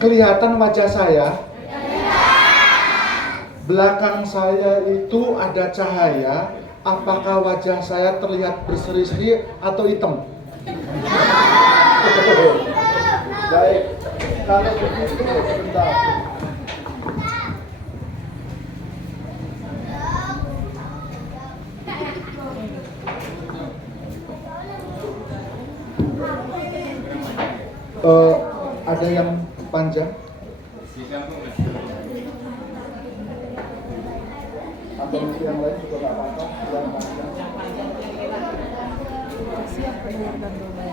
Kelihatan wajah saya? Belakang saya itu ada cahaya. Apakah wajah saya terlihat berseri-seri atau hitam? Baik, kalau begitu sebentar. Ada yang panjang? Atau mungkin yang lain juga nggak apa-apa, yang panjang. Siap pendengar dan domain.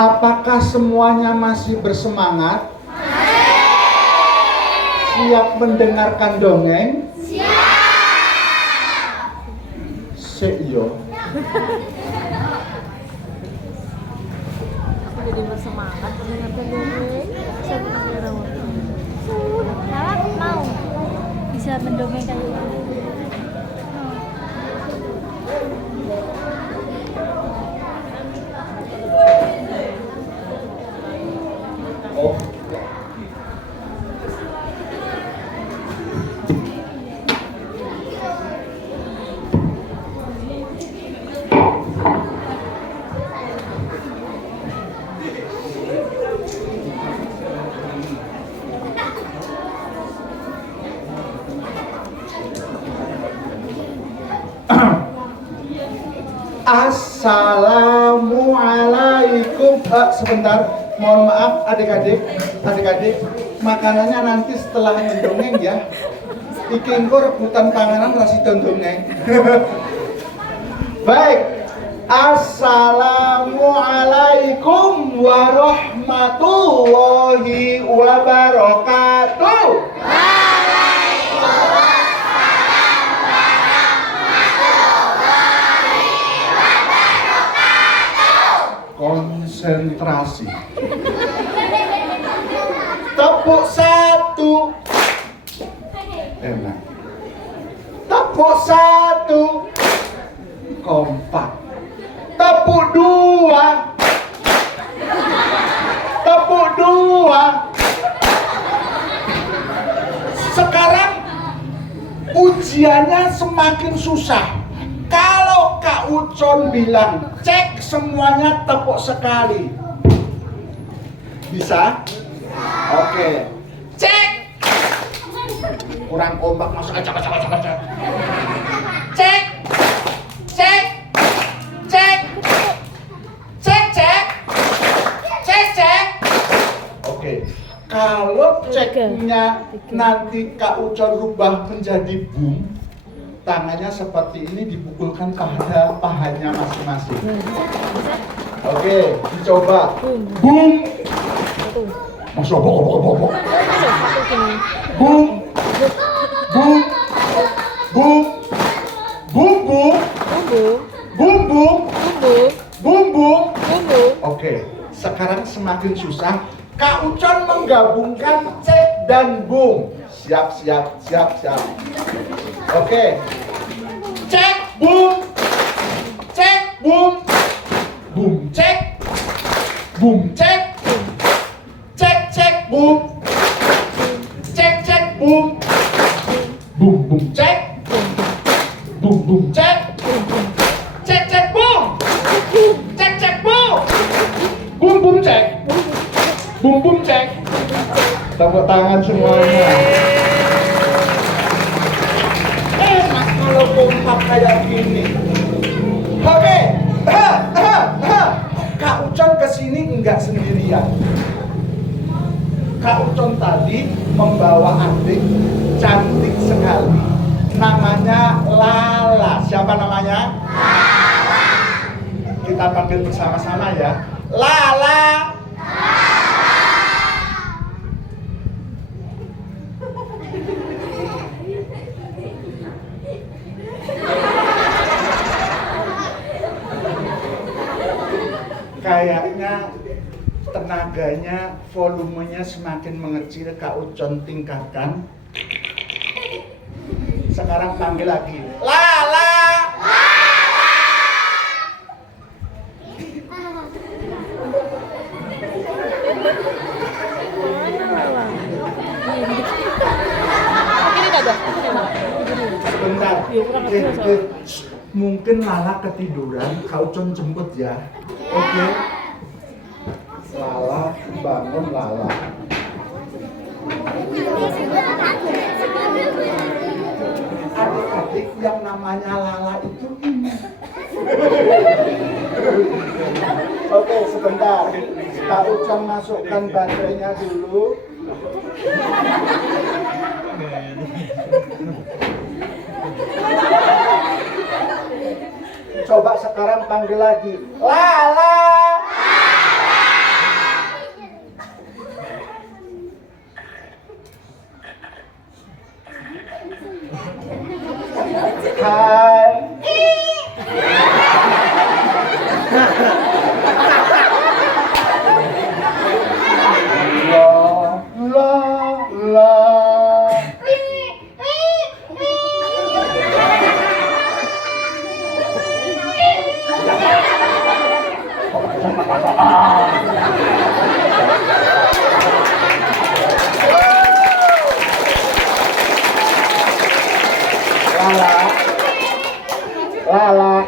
Apakah semuanya masih bersemangat? Siap mendengarkan dongeng? Yo. Aku jadi bersemangat mendengarkan dongeng. Saya mendengar mau bisa mendongeng kayak gitu. Oh. Assalamualaikum. Sebentar, mohon maaf adik-adik, makanannya nanti setelah mendongeng ya. Iki engko rebutan panganan rasi dongeng. Baik. Assalamualaikum warahmatullahi wabarakatuh. Konsentrasi. Tepuk satu. Enak. Tepuk satu. Kompak. Tepuk dua. Tepuk dua. Sekarang ujiannya semakin susah. Kalau Kak Ucon bilang cek semuanya tepuk sekali. Bisa? Oke. Cek. Kurang kompak masuk aja. Cek. Cek. Cek. Cek cek. Cek cek. Oke. Kalau ceknya nanti Kak Ucon rubah menjadi boom, tangannya seperti ini dipukulkan pada pahanya masing-masing. Oke, dicoba. Boom. Masuk bok. Boom. Boom. Boom. Boom boom. Boom boom. Boom boom. Oke, sekarang semakin susah. Kak Ucon menggabungkan cek dan boom. Siap. Oke. Cek boom. Cek boom. Boom cek. Boom cek. Cek boom. Cek boom. Boom cek. Boom cek. Cek boom. Cek boom. Boom cek. Boom cek. Tepuk tangan semuanya. Enak kalau kompak kayak gini. Oke. Kak Ucon kesini enggak sendirian. Kak Ucon tadi membawa adik cantik sekali. Namanya Lala. Siapa namanya? Lala. Kita panggil bersama-sama ya. Lala. Kayaknya tenaganya, volumenya semakin mengecil. Kak Ucon tingkatkan. Sekarang panggil lagi. Lala. Mungkin Lala ketiduran, Kak Ucon jemput ya. Oke. Lala, bangun Lala. Adik-adik yang namanya Lala itu ini. Oke, sebentar. Kak Ucon masukkan baterainya dulu. Coba sekarang panggil lagi. Lala. Hai. Lala,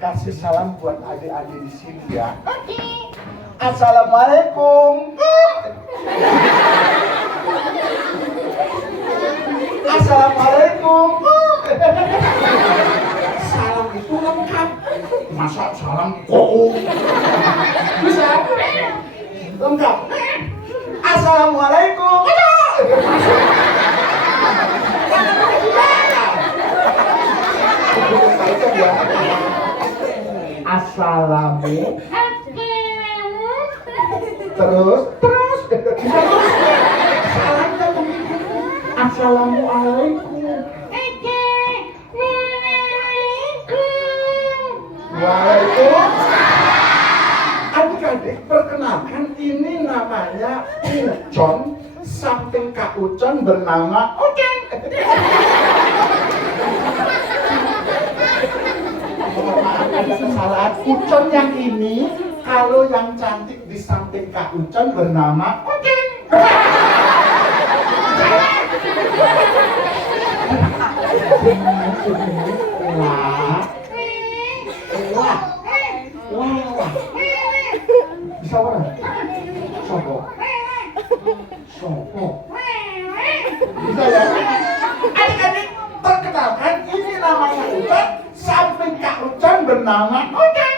kasih salam buat adik-adik di sini ya. Assalamualaikum. Assalamualaikum. Salam itu lengkap. Masa salam kok? Bisa? Lengkap. Assalamualaikum. Assalamu. Terus. Assalamualaikum. Waalaikumsalam. Adik-adik, perkenalkan ini namanya Ucon. Samping Kak Ucon bernama Ucon. Maaf ada kesalahan. Ucon yang ini, kalau yang cantik di samping Kak Ucon bernama Ucon. Wah. Bisa apa? Sopo. Bisa ya? Adik-adik, perkenalkan ini namanya Ucon. Samping Kak Ucon bernama Ucon.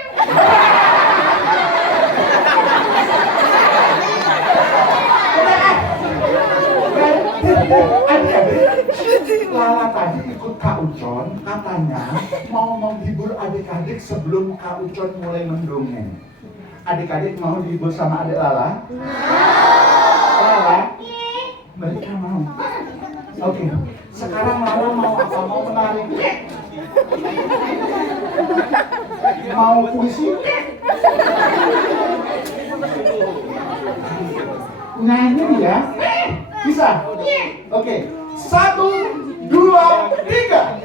Adik-adik, Lala tadi ikut Kak Ucon, katanya mau menghibur adik-adik sebelum Kak Ucon mulai mendongeng. Adik-adik mau dihibur sama adik Lala? Lala? Mereka mau. Oke, sekarang Lala mau apa? Mau menari? Mau puisi? Nyanyi ya? Bisa? Oke, 1, 2, 3.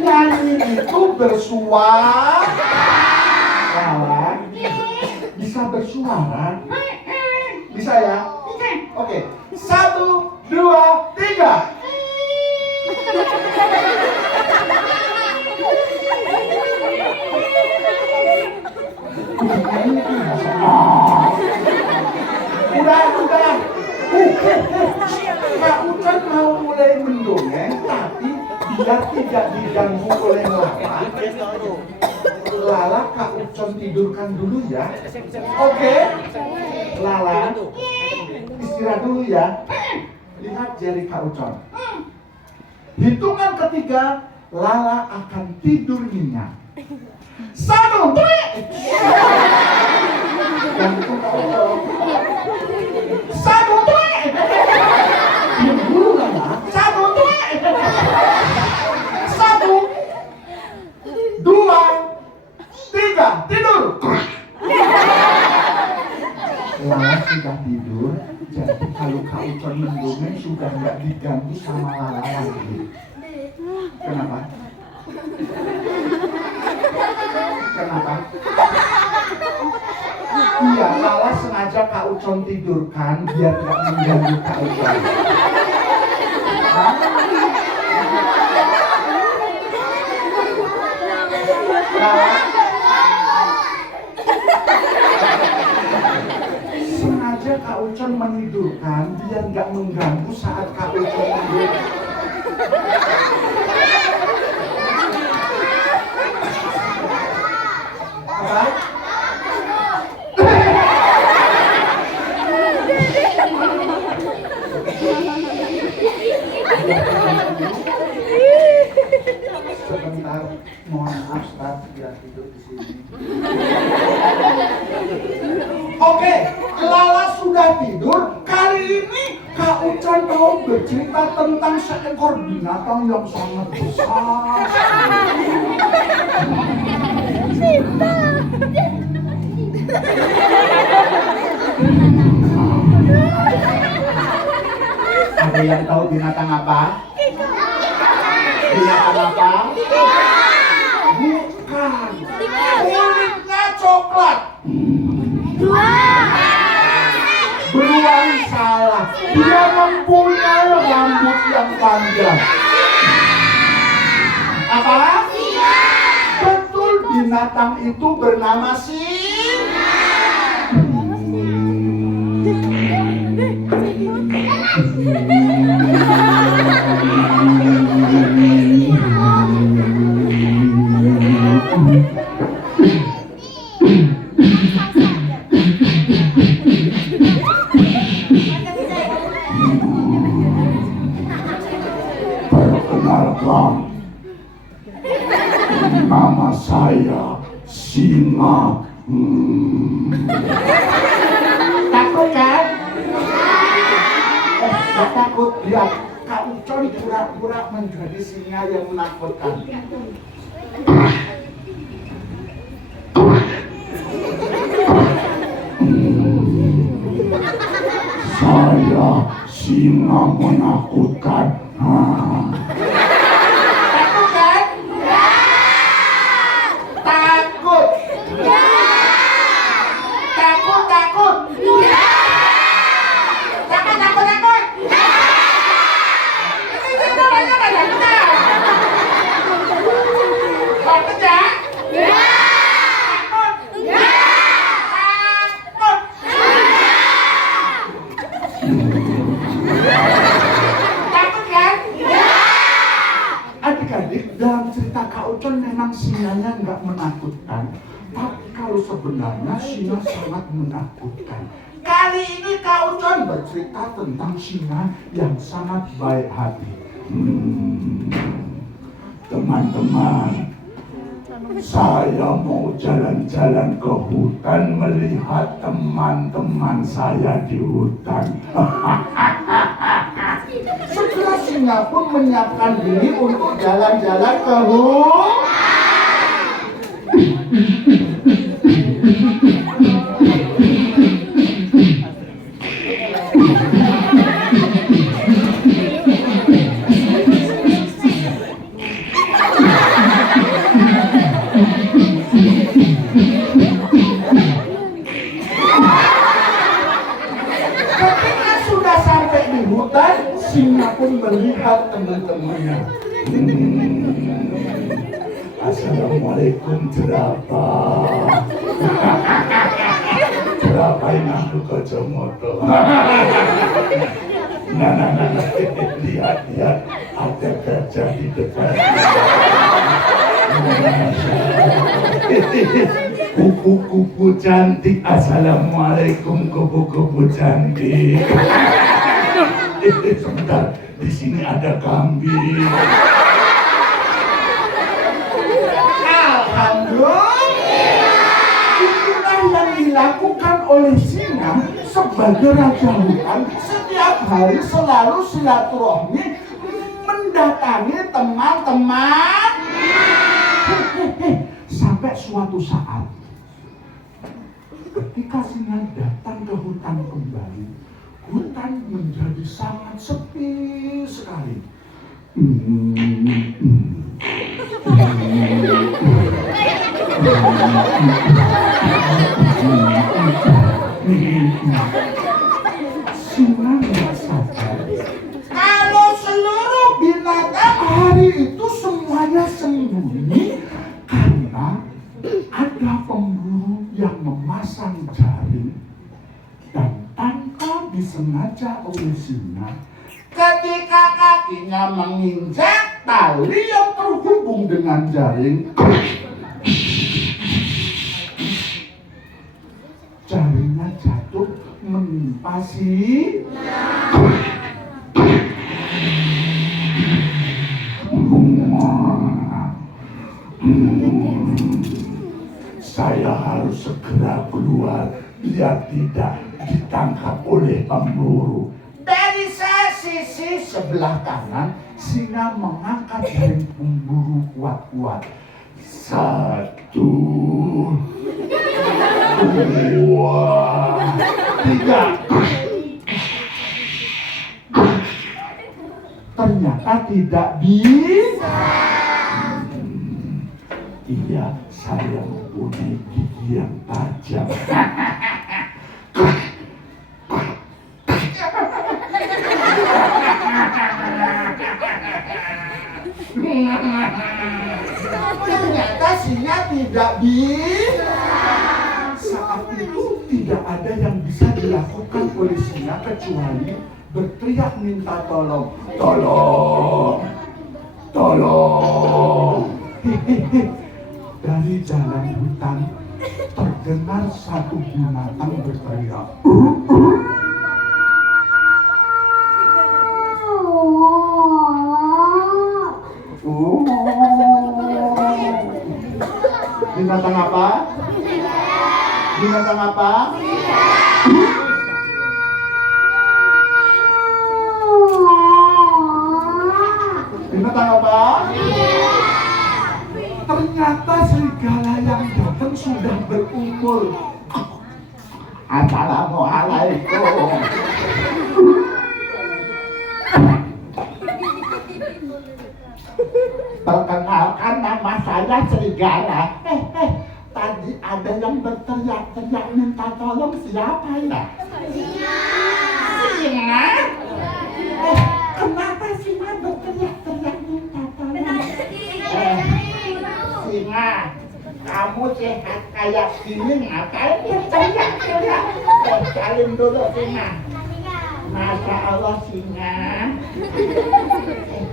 Nyanyi itu bersuara. Lala, bisa bersuara? Bisa ya? Oke, 1, 2, 3. Udah. Kak Ucon mau mulai mendongeng, tapi biar tidak diganggu oleh Lala. Lala, Kak Ucon tidurkan dulu ya. Oke? Lala, istirahat dulu ya. Lihat jari Kak Ucon. Hitungan ketiga, Lala akan tidur nyenyak. 1, 2. Yang itu Kak Ucon. 1, 2. Diam dulu Lala. 1, 2. 1, 2, 3. Tidur. Lala sudah tidur. Jadi kalau Kak Ucon mendongeng sudah nggak diganggu sama Lala lagi. Kenapa? Kenapa? Iya, Lala sengaja Kak Ucon tidurkan biar gak mengganggu Kak Ucon. Lala sengaja Kak Ucon menidurkan biar gak mengganggu saat Kak Ucon tidur. Apa? Sebentar, mohon maaf Ustaz, biar tidur di sini. Oke, Lala sudah tidur. Kali ini Kak Ucon mau bercerita tentang seekor binatang yang sangat besar. Ada yang tahu binatang apa? Binatang apa? Bukan. Kulitnya coklat. Beruang salah. Dia mempunyai rambut yang panjang. Apa? Betul, binatang itu bernama singa. Perkenalkan, nama saya Singa. Takut kan? Gak takut, lihat Kak Ucon pura-pura menjadi singa yang menakutkan. Saya singa menakutkan. Takut kan? Takut. Takut, takut. Takut. Takut ya? Adik-adik, dalam cerita Kak Ucon memang singanya nggak menakutkan, tapi kalau sebenarnya singa sangat menakutkan. Kali ini Kak Ucon bercerita tentang singa yang sangat baik hati. Teman-teman, saya mau jalan-jalan ke hutan melihat teman-teman saya di hutan. Segera singa pun menyiapkan diri untuk jalan-jalan ke hutan. Ketika sudah sampai di hutan, singa pun melihat teman-temannya. Assalamualaikum jerapah. Jerapah yang aku kacamata. Nah, lihat, ada gajah di dekat. Kupu-kupu cantik, assalamualaikum kupu-kupu cantik. Sebentar, di sini ada kambing. Alhamdulillah. Itulah yang dilakukan oleh singa sebagai raja hutan. Setiap hari selalu silaturahmi mendatangi teman-teman. Sampai suatu saat, ketika singa datang ke hutan kembali, hutan menjadi sangat sepi sekali. Singa nggak sadar kalau seluruh binatang hari itu semuanya sembunyi karena ada pemburu yang memasang jaring dan tanpa disengaja oleh singa, ketika kakinya menginjak tali yang terhubung dengan jaring, jaringnya jatuh menimpa si saya harus segera keluar biar tidak ditangkap oleh pemburu. Dari sisi sebelah kanan, singa mengangkat jaring pemburu kuat-kuat. 1, 2, 3. Ternyata tidak bisa. Iya, saya mempunyai gigi yang tajam. Ternyata singa tidak bisa. Saat itu tidak ada yang bisa dilakukan oleh singa kecuali berteriak minta tolong. Tolong, tolong. Dari jalan hutan terdengar satu binatang berteriak. Binatang apa? Binatang apa? Binatang apa? Ternyata serigala yang datang sudah berumur. Assalamualaikum. Perkenalkan, nama saya Serigala. Tadi ada yang berteriak-teriak minta tolong, siapa ya? Singa. Singa? Kenapa singa berteriak-teriak minta tolong? Singa, kamu sehat kayak gini ngapain berteriak-teriak? Salim dulu singa. Masya Allah singa.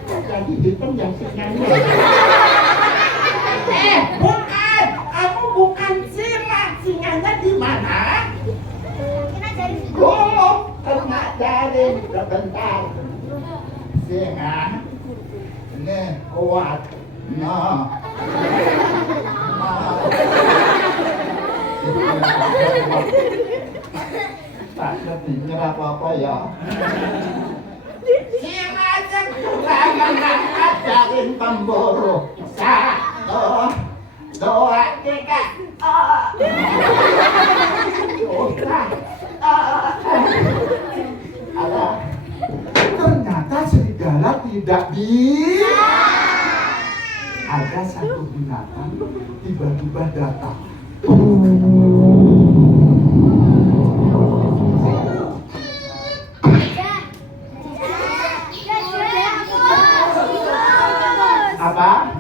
Jadi hitam yang singanya. Bukan, kamu bukan singa. Singanya di mana? Oh, kena jaring sebentar. Singa, ini kuat. Nah. Tak kedengar apa-apa ya. Singa segera mengangkat jaring pemburu. 1, 2, 3. Alah, ternyata serigala tidak bisa. Ada satu binatang tiba-tiba datang. Apa?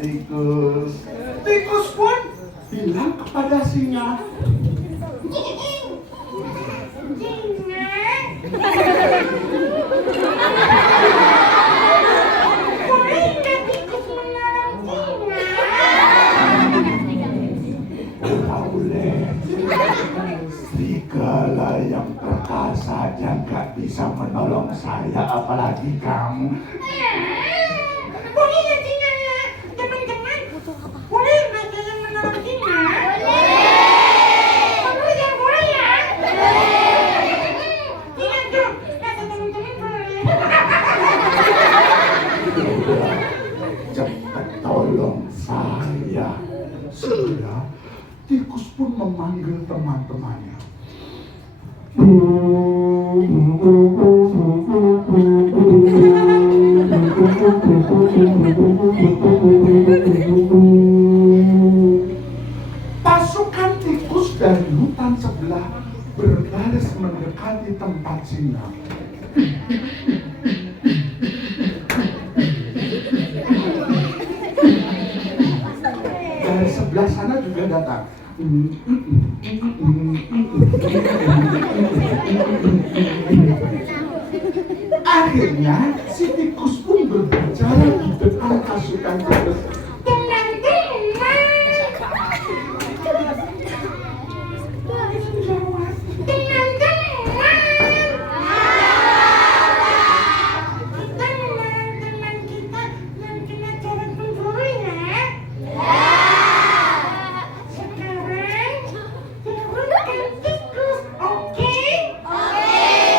Tikus. Tikus pun bilang kepada singa. Serigala yang perkasa aja nggak bisa menolong saya, apalagi kamu. Boleh ya singa ya, teman-teman. Boleh nggak saya menolong singa? Boleh ya, boleh ya. Singa tuh, kata teman-teman boleh. Cepat tolong saya. Sudah. Tikus pun memanggil teman-temannya. Pasukan tikus dari hutan sebelah berbaris mendekati tempat singa. Dari sebelah sana juga datang. Akhirnya si tikus pun berbicara di depan pasukan tikus.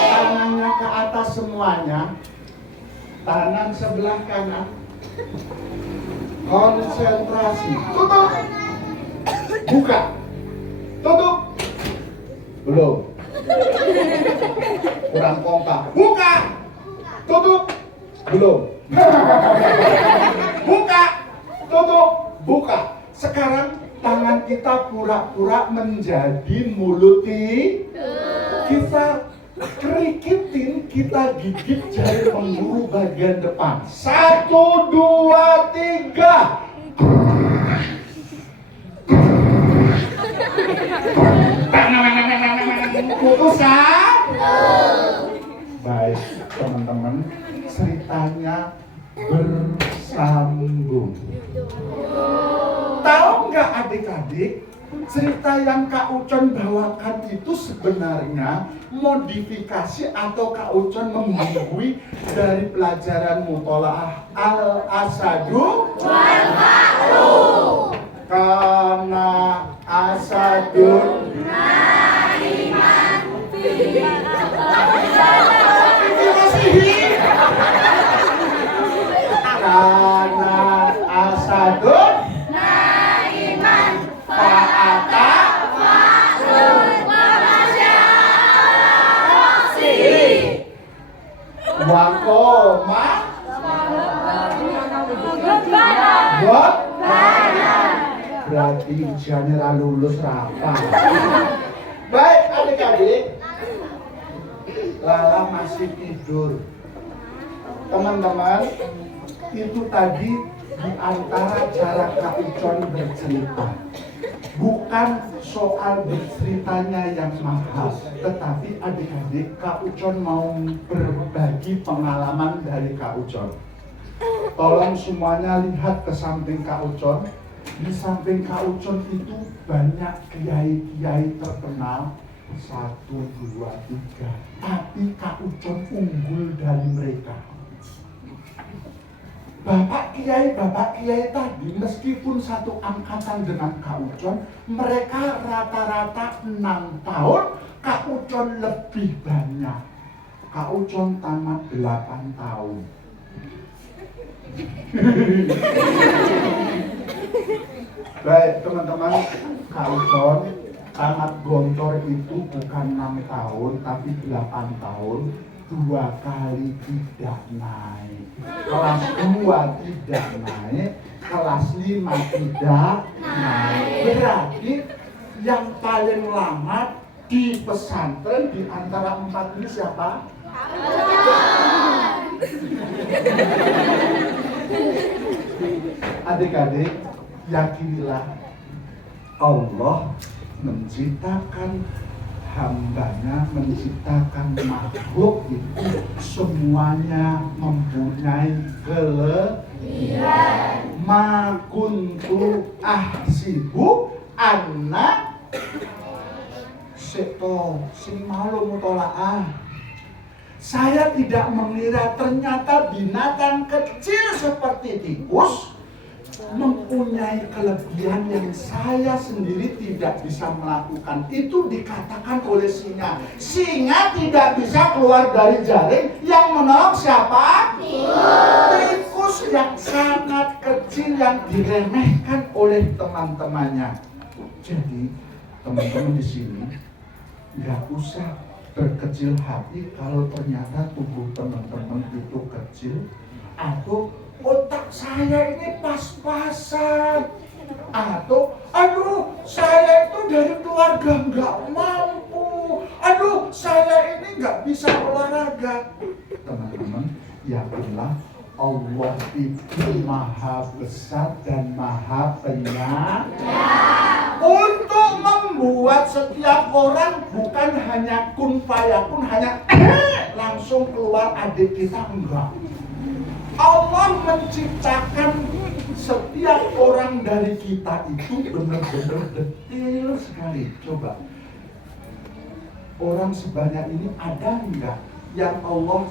Tangannya ke atas semuanya. Tangan sebelah kanan. Konsentrasi. Tutup. Buka. Tutup. Belum. Kurang kompak. Buka. Tutup. Belum. Buka. Tutup. Buka. Sekarang tangan kita pura-pura menjadi mulut kita kerikitin, kita gigit jari pemburu bagian depan. 1, 2, 3. Putusan? Baik, teman-teman, ceritanya bersambung. Tahu nggak adik-adik? Cerita yang Kak Ucon bawakan itu sebenarnya modifikasi atau Kak Ucon membumbui dari pelajaran Mutola'ah Al-Asadu wal Fa'lu. Karena asadun naiman karena asadun naiman fa'ata fa'lun wa masya'alasi wa koma berarti ujiannya lulus rapa. Baik adik-adik, Lala masih tidur. Teman-teman, itu tadi di antara cara Kak Ucon bercerita. Bukan soal berceritanya yang mahal, tetapi adik-adik Kak Ucon mau berbagi pengalaman dari Kak Ucon. Tolong semuanya lihat ke samping Kak Ucon. Di samping Kak Ucon itu banyak kiai-kiai terkenal. 1, 2, 3. Tapi Kak Ucon unggul dari mereka. Bapak Kiai tadi meskipun satu angkatan dengan Kak Ucon, mereka rata-rata 6 tahun, Kak Ucon lebih banyak. Kak Ucon tamat 8 tahun. Baik teman-teman, Kak Ucon tamat Gontor itu bukan 6 tahun tapi 8 tahun. 2 kali tidak naik. Kelas 2 tidak naik, kelas 5 tidak naik. Berarti yang paling lama di pesantren di antara 4 ini siapa? Adik-adik, yakinilah Allah menciptakan hambanya, menciptakan makhluk itu semuanya mempunyai kelebihan. Ma kuntu ahsibu anna seto sing malu mutola'ah. Saya tidak mengira ternyata binatang kecil seperti tikus mempunyai kelebihan yang saya sendiri tidak bisa melakukan. Itu dikatakan oleh singa. Singa tidak bisa keluar dari jaring, yang menolong siapa? Tikus yang sangat kecil yang diremehkan oleh teman-temannya. Jadi teman-teman di sini nggak usah berkecil hati kalau ternyata tubuh teman-teman itu kecil, atau otak saya ini pas-pasan, atau aduh saya itu dari keluarga nggak mampu, nggak bisa olahraga. Teman-teman, yakinlah Allah itu maha besar dan maha penyayang. Untuk membuat setiap orang bukan hanya kun fayakun, hanya langsung keluar adik kita, enggak. Allah menciptakan setiap orang dari kita itu benar-benar detail sekali. Coba, orang sebanyak ini ada enggak yang Allah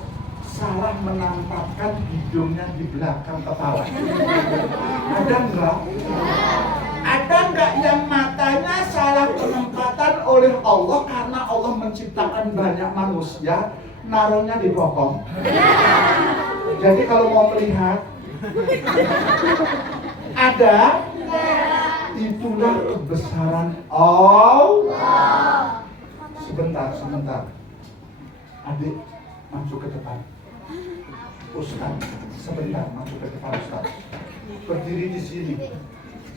salah menampakkan hidungnya di belakang kepala? Ada enggak? Ada enggak yang matanya salah penempatan oleh Allah karena Allah menciptakan banyak manusia, naruhnya di bokong? Jadi kalau mau melihat, ada? Itulah kebesaran Allah. Sebentar. Adik, maju ke depan. Ustaz, sebentar, maju ke depan Ustaz. Berdiri di sini.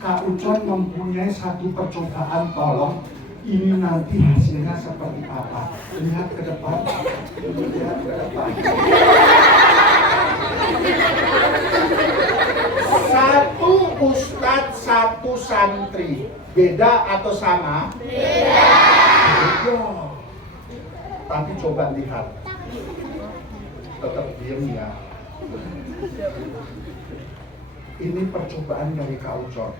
Kak Ucon mempunyai satu percobaan, tolong. Ini nanti hasilnya seperti apa? Lihat ke depan. Lihat ke depan. Satu ustadz, satu santri. Beda atau sama? Beda. Tapi coba lihat. Tetap diam ya. Ini percobaan dari Kak Ucon.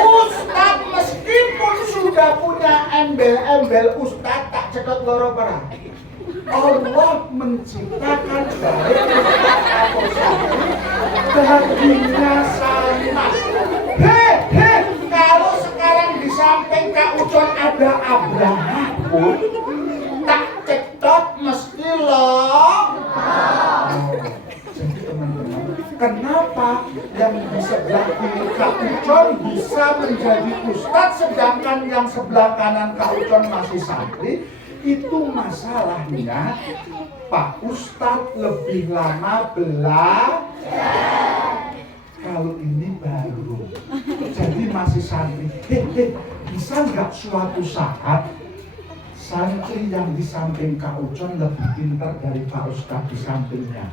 Ustadz meskipun sudah punya embel-embel Ustadz tak cedot loro perah. Allah menciptakan baik atau santri baginya sama. Kalau sekarang di samping Kak Ucon ada Abraham pun tak cedot mesti loh. Jadi teman-teman, kenapa yang di sebelah kiri Kak Ucon bisa menjadi ustadz sedangkan yang sebelah kanan Kak Ucon masih santri? Itu masalahnya Pak Ustadz lebih lama belajar. Kalau ini baru, jadi masih santri. Bisa nggak suatu saat santri yang di samping Kak Ucon lebih pintar dari Pak Ustadz di sampingnya?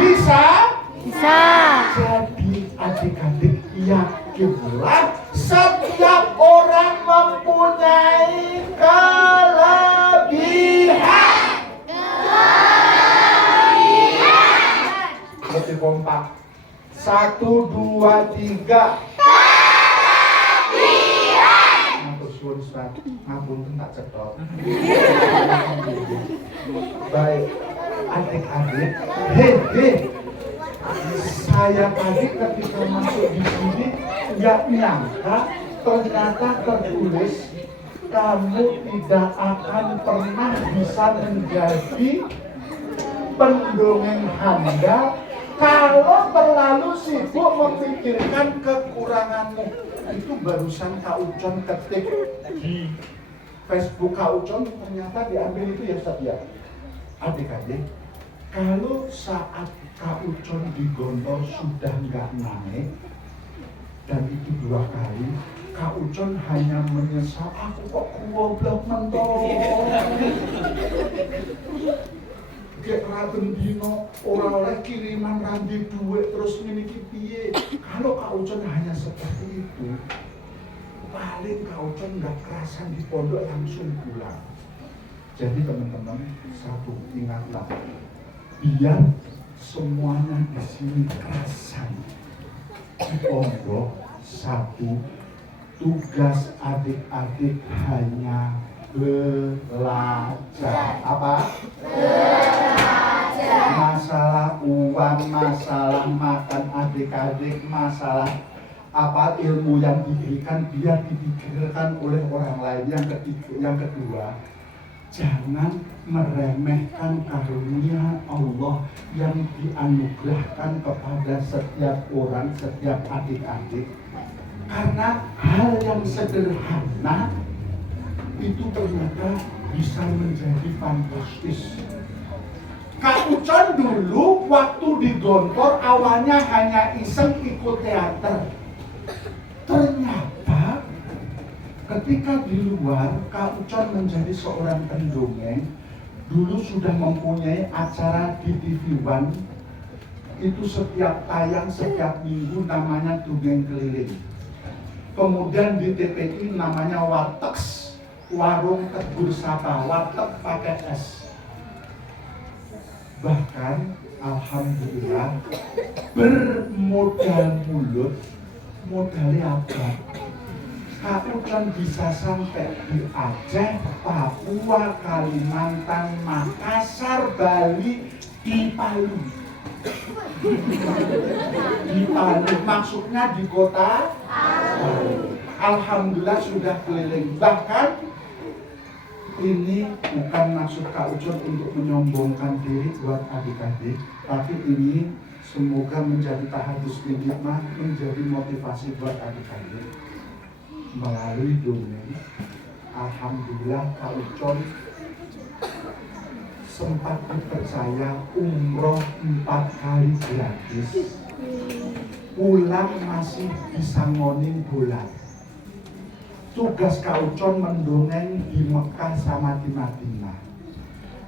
Bisa? Jadi adik-adik yakinlah setiap orang mempunyai kelebihan. Lebih kompak. 1, 2, 3. Suwun Ustaz, ngapunten tak cedok. Baik, adik-adik, saya tadi ketika masuk di sini nggak nyangka ternyata tertulis kamu tidak akan pernah bisa menjadi pendongeng handal kalau terlalu sibuk memikirkan kekuranganmu. Itu barusan Kak Ucon ketik di Facebook Kak Ucon, ternyata diambil itu ya Ustaz ya. Adik-adik, kalau saat Kak Ucon di Gontor sudah nggak naik dan itu 2 kali, Kak Ucon hanya menyesal, aku kok goblok mentok. Gek raben dino ora oleh kiriman randi duit terus ngene iki piye. Kalau Kak Ucon hanya seperti itu, paling Kak Ucon nggak kerasan di pondok langsung pulang. Jadi teman-teman, satu ingatlah, biar semuanya di sini kerasan di pondok. Satu, tugas adik-adik hanya belajar. Apa? Masalah uang, masalah makan adik-adik, masalah apa ilmu yang diberikan biar dipikirkan oleh orang lain. Yang kedua, Jangan meremehkan karunia Allah yang dianugerahkan kepada setiap orang, setiap adik-adik. Karena hal yang sederhana itu ternyata bisa menjadi fantastis. Kak Ucon dulu waktu di Gontor awalnya hanya iseng ikut teater. Ternyata ketika di luar Kak Ucon menjadi seorang pendongeng. Dulu sudah mempunyai acara di TV One. Itu setiap tayang setiap minggu namanya Dongeng Keliling. Kemudian di TPI namanya Warteks, Warung Tegur Sapa, warteg pakai es. Bahkan alhamdulillah bermodal mulut, modalnya apa? Kak Ucon bisa sampai di Aceh, Papua, Kalimantan, Makassar, Bali, di Palu. Di Palu, maksudnya di kota Palu. Alhamdulillah sudah keliling. Bahkan ini bukan maksud Kak Ucon untuk menyombongkan diri buat adik-adik, tapi ini semoga menjadi tahadus bil hikmah, menjadi motivasi buat adik-adik. Melalui dongeng, alhamdulillah Kak Ucon sempat dipercaya umroh 4 kali gratis. Pulang masih bisa ngonin bola. Tugas Kak Ucon mendongeng di Mekah sama di Madinah.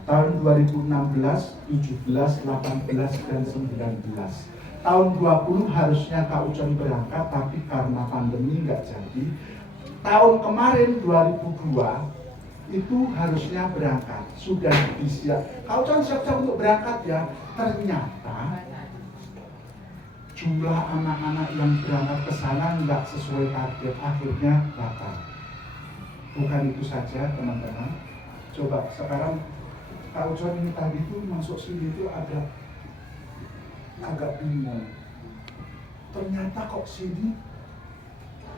Tahun 2016, 17, 18, dan 19. Tahun 20 harusnya Kak Ucon berangkat, tapi karena pandemi nggak jadi. Tahun kemarin 2002 itu harusnya berangkat, sudah disiap. Kak Ucon siap-siap untuk berangkat ya. Ternyata jumlah anak-anak yang berangkat ke sana nggak sesuai target, akhirnya batal. Bukan itu saja teman-teman. Coba sekarang Kak Ucon ini tadi tuh masuk sini tuh agak bingung. Ternyata kok sini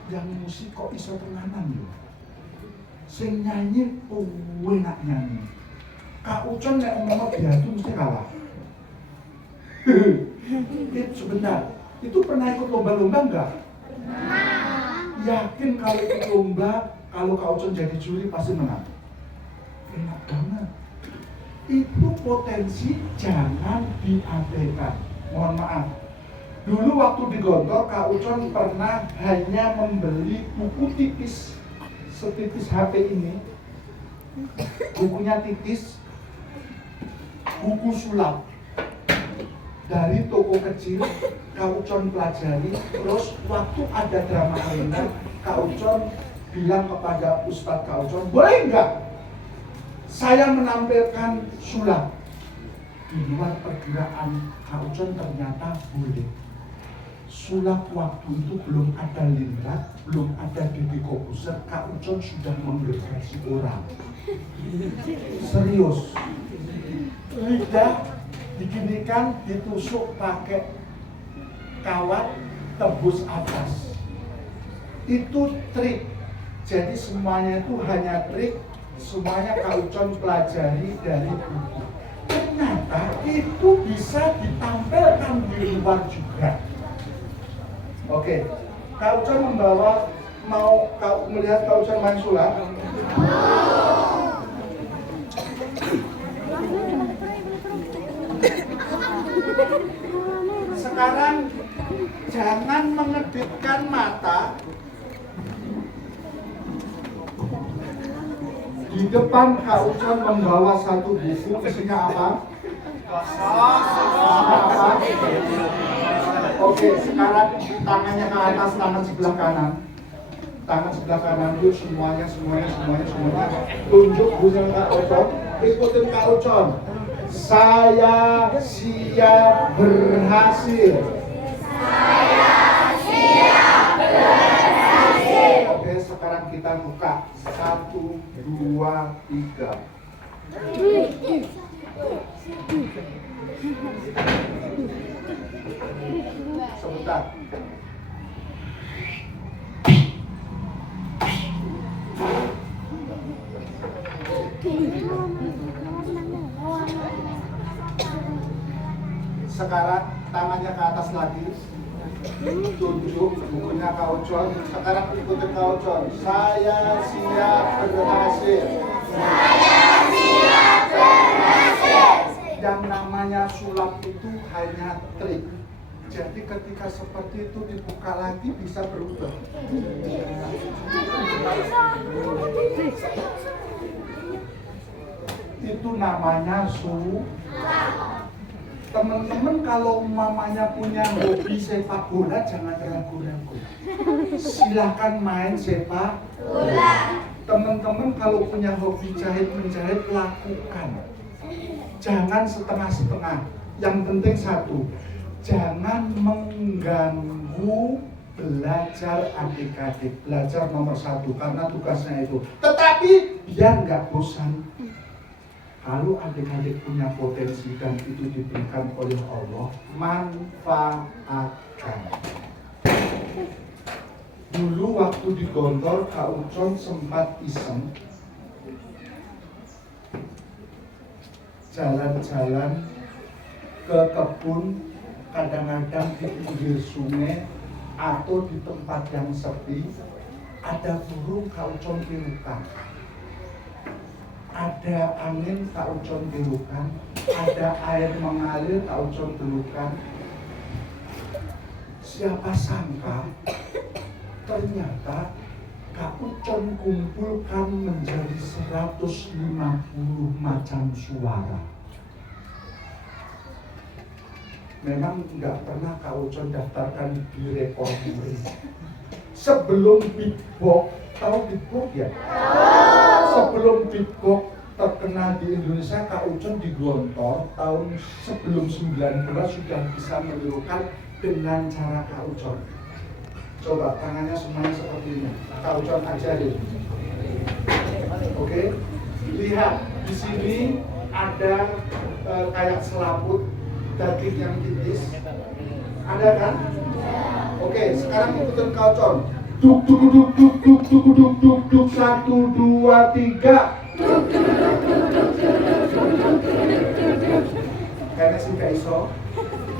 yang musik kok iso tenanan yo. Sing nyanyi enak nyanyi. Kak Ucon nek ngomong biadu mesti kalah. Sebentar, itu pernah ikut lomba-lomba enggak? Pernah. Yakin kalau ikut lomba, kalau Kak Ucon jadi juri pasti menang? Enak banget. Itu potensi jangan diabaikan. Mohon maaf. Dulu waktu di Gontor, Kak Ucon pernah hanya membeli buku tipis, setipis HP ini. Bukunya tipis, buku sulap. Dari toko kecil, Kak Ucon pelajari. Terus waktu ada drama arena, Kak Ucon bilang kepada Ustadz Kak Ucon, boleh enggak saya menampilkan sulap? Di luar perkiraan Kak Ucon ternyata boleh. Sulap waktu itu belum ada Lindrat, belum ada Deddy Kobuser, Kak Ucon sudah menggerasi orang. Serius. Lidah diginikan, ditusuk pakai kawat, tembus atas. Itu trik. Jadi semuanya itu hanya trik, semuanya Kak Ucon pelajari dari buku. Ternyata itu bisa ditampilkan di luar juga. Oke, Kak Ucon mau melihat Kak Ucon main sulap? Sekarang jangan mengedipkan mata. Di depan Kak Ucon membawa satu buku, isinya apa? Apa? Oke, sekarang tangannya ke atas, tangan sebelah kanan. Tangan sebelah kanan itu semuanya. Tunjuk bunyi Kak Ucon, ikutin Kak Ucon. Saya siap berhasil. Oke, sekarang kita buka. 1, 2, 3. Sebentar. Sekarang tangannya ke atas lagi. Tunjuk bukunya Kak Ucon. Sekarang ikuti Kak Ucon. Saya siap berhasil. Yang namanya sulap itu hanya trik. Jadi ketika seperti itu dibuka lagi bisa berubah. Itu namanya sulap. Teman-teman kalau mamanya punya hobi sepak bola jangan ragu-ragu. Silahkan main sepak bola. Teman-teman kalau punya hobi jahit menjahit lakukan. Jangan setengah-setengah. Yang penting satu, jangan mengganggu belajar adik-adik. Belajar nomor satu karena tugasnya itu. Tetapi biar nggak bosan. Kalau adik-adik punya potensi dan itu diberikan oleh Allah, manfaatkan. Dulu waktu di Gontor, Kak Ucon sempat iseng jalan-jalan ke kebun, kadang-kadang di pinggir sungai atau di tempat yang sepi, ada burung Kak Ucon tirukan. Ada angin Kak Ucon tirukan, ada air mengalir Kak Ucon tirukan. Siapa sangka ternyata Kak Ucon kumpulkan menjadi 150 macam suara. Memang nggak pernah Kak Ucon daftarkan di rekor muri. Sebelum beatbox, tahu beatbox ya? Sebelum beatbox terkenal di Indonesia, Kak Ucon di Gontor tahun sebelum 19 sudah bisa menirukan dengan cara Kak Ucon. Coba tangannya semuanya seperti ini. Kak Ucon ajarin. Oke? Lihat di sini ada kayak selaput daging yang tipis. Ada kan? Oke, sekarang ikutin Kak Ucon. Duk duk duk duk duk duk duk duk duk 1 2 3. Kayaknya sih gak iso.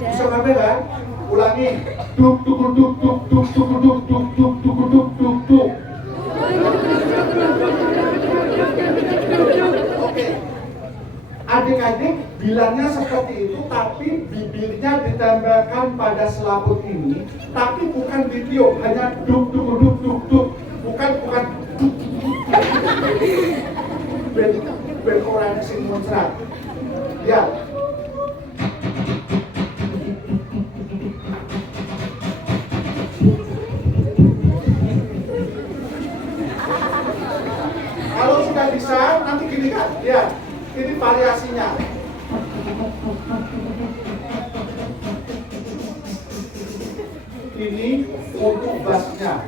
Bisa kabeh kan? Ulangi. Duk duk duk duk duk duk duk duk duk duk duk duk duk. Oke. Adik-adik bilangnya seperti itu, tapi bibirnya ditempelkan pada selaput ini, tapi bukan ditiup, hanya duk duk duk duk duk, bukan ben orang sing muncrat. Ya. Kalau sudah bisa, nanti gini kan, ya. Ini variasinya. Ini untuk bassnya.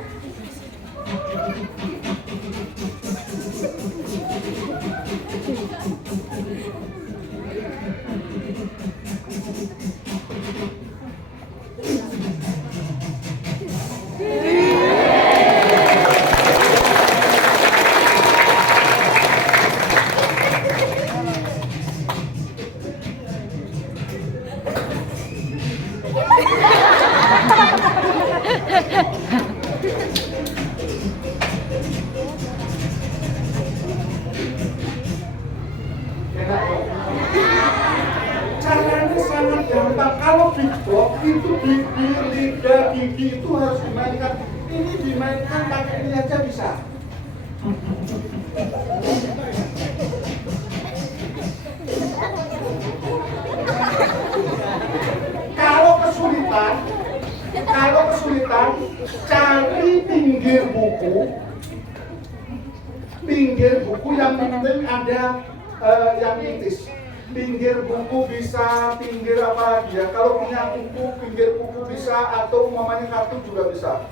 Caranya sangat gampang. Kalau beatbox itu bibir, lidah, gigi itu harus dimainkan. Ini dimainkan pakai ini aja bisa. Kalau kesulitan, cari pinggir buku yang penting ada yang kritis. Pinggir buku bisa, pinggir apa ya? Kalau punya buku, pinggir buku bisa, atau umpamanya kartu juga bisa.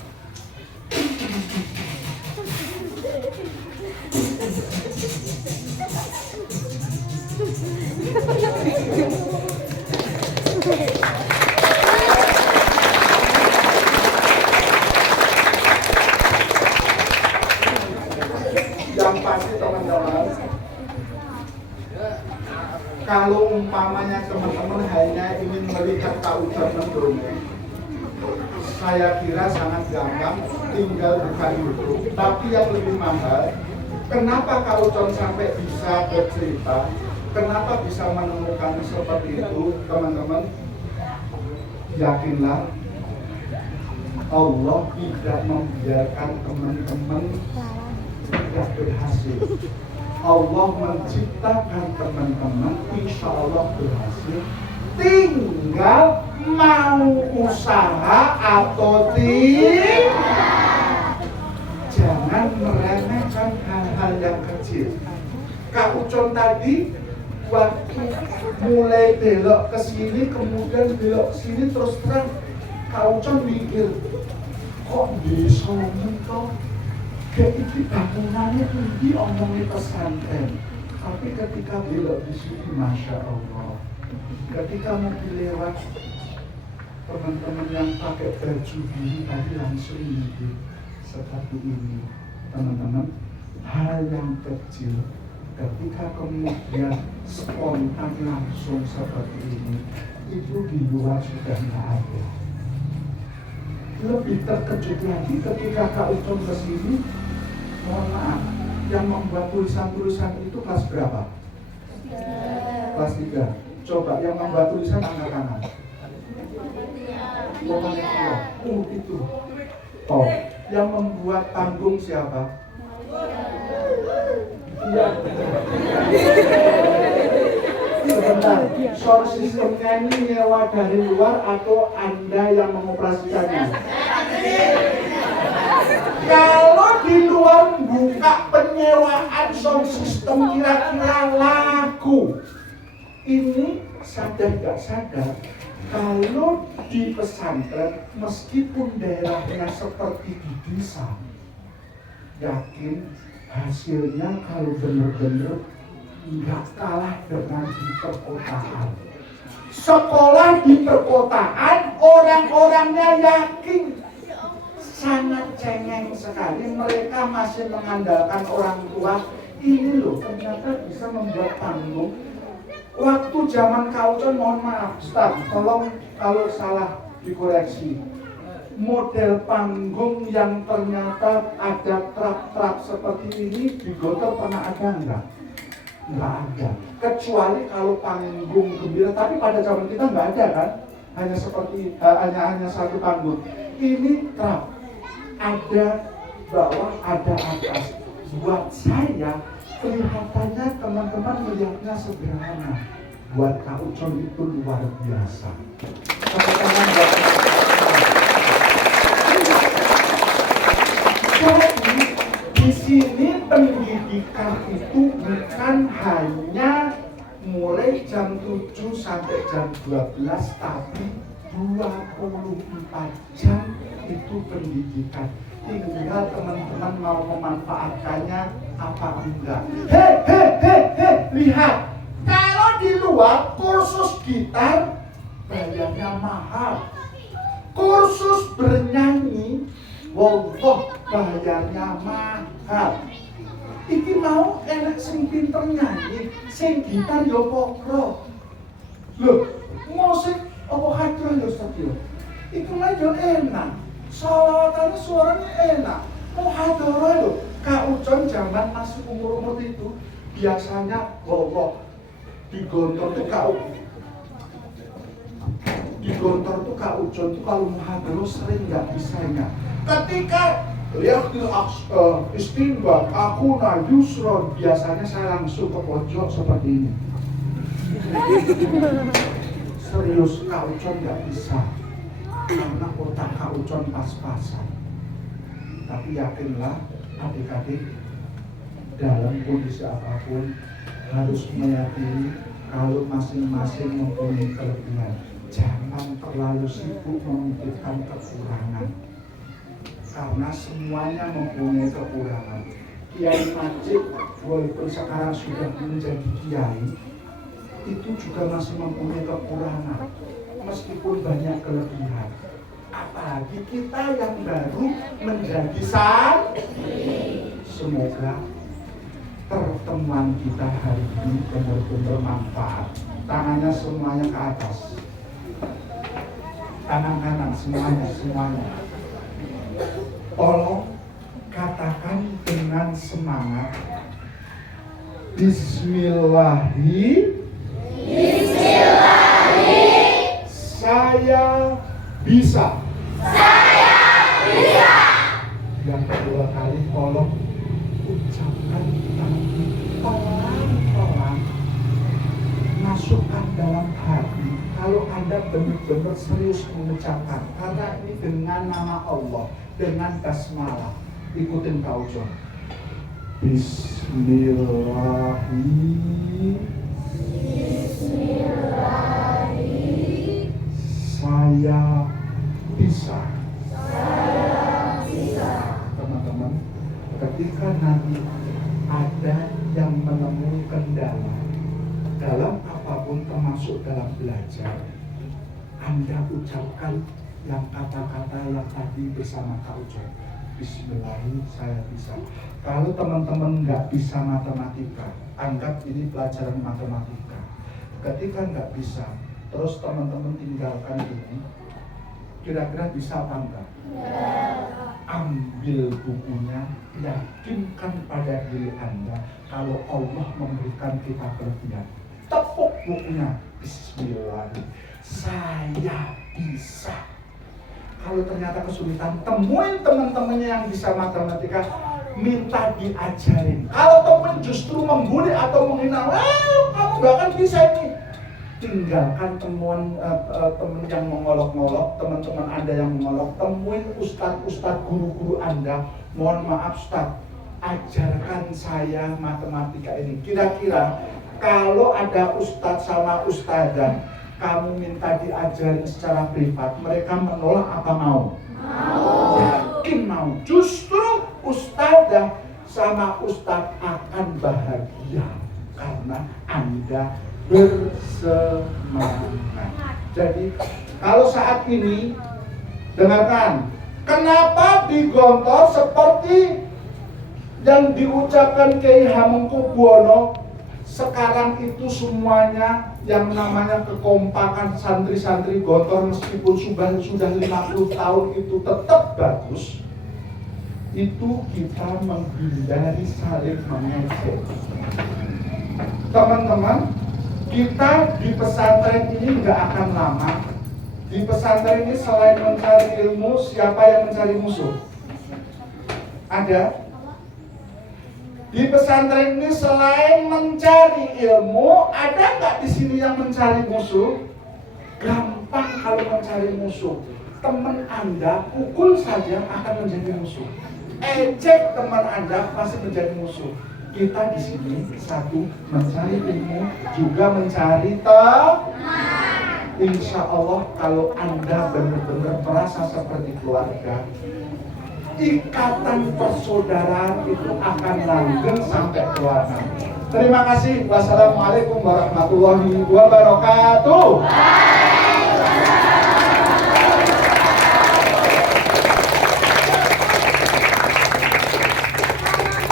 Yang pasti teman-teman, Kalau umpamanya teman-teman hanya ingin melihat Kak Ucon mendongeng, saya kira sangat gampang, tinggal buka YouTube. Tapi yang lebih mahal, kenapa Kak Ucon sampai bisa bercerita? Kenapa bisa menemukan seperti itu, teman-teman? Yakinlah, Allah tidak membiarkan teman-teman tidak berhasil. Allah menciptakan teman-teman, insya Allah berhasil. Tinggal mau usaha atau tidak. Jangan meremehkan hal-hal yang kecil. Kak Ucon tadi waktu mulai belok ke sini, kemudian belok ke sini, terus terang Kak Ucon mikir, kok bisa mentok? Kayak ini bangunannya tinggi, omongnya pesantren. Tapi ketika belok di sini, Masya Allah, ketika mobil lewat, teman-teman yang pakai baju biru tadi langsung mikir seperti ini. Teman-teman, hal yang kecil ketika kemudian spontan langsung seperti ini, itu di luar sudah tidak ada. Lebih terkejut lagi ketika Kak Ucon kesini, mohon maaf, yang membuat tulisan-tulisan itu kelas berapa? Kelas 3. Coba yang membuat tulisan angkat tangan. Itu. Oh, yang membuat panggung siapa? Iya. Sebentar, sound systemnya ini nyewa dari luar atau Anda yang mengoperasikannya? Kalau di luar buka penyewaan sound system kira-kira laku. Ini sadar gak sadar, kalau di pesantren meskipun daerahnya seperti di desa, yakin hasilnya kalau benar-benar nggak kalah dengan di perkotaan. Sekolah di perkotaan, orang-orangnya yakin sangat cengeng sekali. Mereka masih mengandalkan orang tua. Ini loh, ternyata bisa membuat panggung. Waktu zaman Kak Ucon, mohon maaf, Ustaz, tolong kalau salah dikoreksi. Model panggung yang ternyata ada trap-trap seperti ini di Gotor pernah ada enggak? Enggak ada. Kecuali kalau panggung gembira, tapi pada zaman kita enggak ada kan? Hanya seperti hanya satu panggung. Ini trap. Ada bawah, ada atas. Buat saya kelihatannya teman-teman melihatnya sederhana. Buat Kak Ucon itu luar biasa. Jadi di sini pendidikan itu bukan hanya mulai jam 7 sampai jam 12, tapi 24 jam itu pendidikan. Tinggal teman-teman mau memanfaatkannya apa enggak. Lihat, kalau di luar kursus gitar bayarnya mahal, kursus bernyanyi wallah bayarnya mahal. Iki mau enak sing pinter nyanyi, sing gitar yo pokro. Loh, musik apa hadroh yo Ustaz? Iku mah yo enak. Salawatannya suaranya enak. Muhadharah loh. Kak Ucon zaman masih umur itu biasanya wallah digontor tuh Kak Ucon tuh kalau muhadharah sering nggak bisanya. Ketika lihat istighfar aku na yusron, biasanya saya langsung ke pojok seperti ini. Serius Kak Ucon nggak bisa. Karena otak Kak Ucon pas-pasan. Tapi yakinlah adik-adik, dalam kondisi apapun harus meyakini kalau masing-masing mempunyai kelebihan. Jangan terlalu sibuk memikirkan kekurangan, karena semuanya mempunyai kekurangan. Kiai Majid walaupun sekarang sudah menjadi kiai, itu juga masih mempunyai kekurangan meskipun banyak kelebihan. Apalagi kita yang baru menjadi santri. Semoga pertemuan kita hari ini benar-benar bermanfaat. Tangannya semuanya ke atas, tangan kanan semuanya. Tolong katakan dengan semangat, saya bisa. Yang kedua kali tolong ucapkan tapi pelan-pelan, masukkan dalam hati. Kalau Anda benar-benar serius mengucapkan, karena ini dengan nama Allah, dengan basmalah, ikutin Kak Ujon. Saya bisa. Teman-teman, ketika nanti ada yang menemui kendala dalam apapun termasuk dalam belajar, Anda ucapkan yang kata-kata yang tadi bersama Kak Ujon. Bismillahirrahmanirrahim, saya bisa. Kalau teman-teman nggak bisa matematika, anggap ini pelajaran matematika. Ketika nggak bisa, terus teman-teman tinggalkan ini, kira-kira bisa apa enggak? Ambil bukunya, yakinkan pada diri Anda kalau Allah memberikan kita kelebihan. Tepuk bukunya, Bismillahirrahmanirrahim, saya bisa. Kalau ternyata kesulitan, temuin teman-temannya yang bisa matematika, minta diajarin. Kalau teman justru membuli atau menghina, kamu gak akan bisa ini, tinggalkan teman yang mengolok-ngolok, teman-teman Anda yang mengolok, temuin ustadz guru-guru Anda. Mohon maaf Ustadz, ajarkan saya matematika ini. Kira-kira kalau ada ustadz sama ustadzah, kamu minta diajarin secara privat, mereka menolak apa mau? Yakin mau. Justru ustadzah sama ustadz akan bahagia karena Anda bersemangat. Jadi kalau saat ini dengarkan, kenapa di Gontor seperti yang diucapkan Kiai Hamengkubuwono, sekarang itu semuanya yang namanya kekompakan santri-santri Gontor meskipun sudah 50 tahun itu tetap bagus. Itu kita menghindari saling mengejek. Teman-teman, kita di pesantren ini nggak akan lama. Di pesantren ini selain mencari ilmu, siapa yang mencari musuh? Ada? Di pesantren ini selain mencari ilmu, ada nggak di sini yang mencari musuh? Gampang kalau mencari musuh. Teman Anda pukul saja akan menjadi musuh. Ejek teman Anda pasti menjadi musuh. Kita di sini satu mencari ilmu, juga mencari teman. Insya Allah kalau Anda benar-benar merasa seperti keluarga, ikatan persaudaraan itu akan langgeng sampai keluarga. Terima kasih. Wassalamualaikum warahmatullahi wabarakatuh.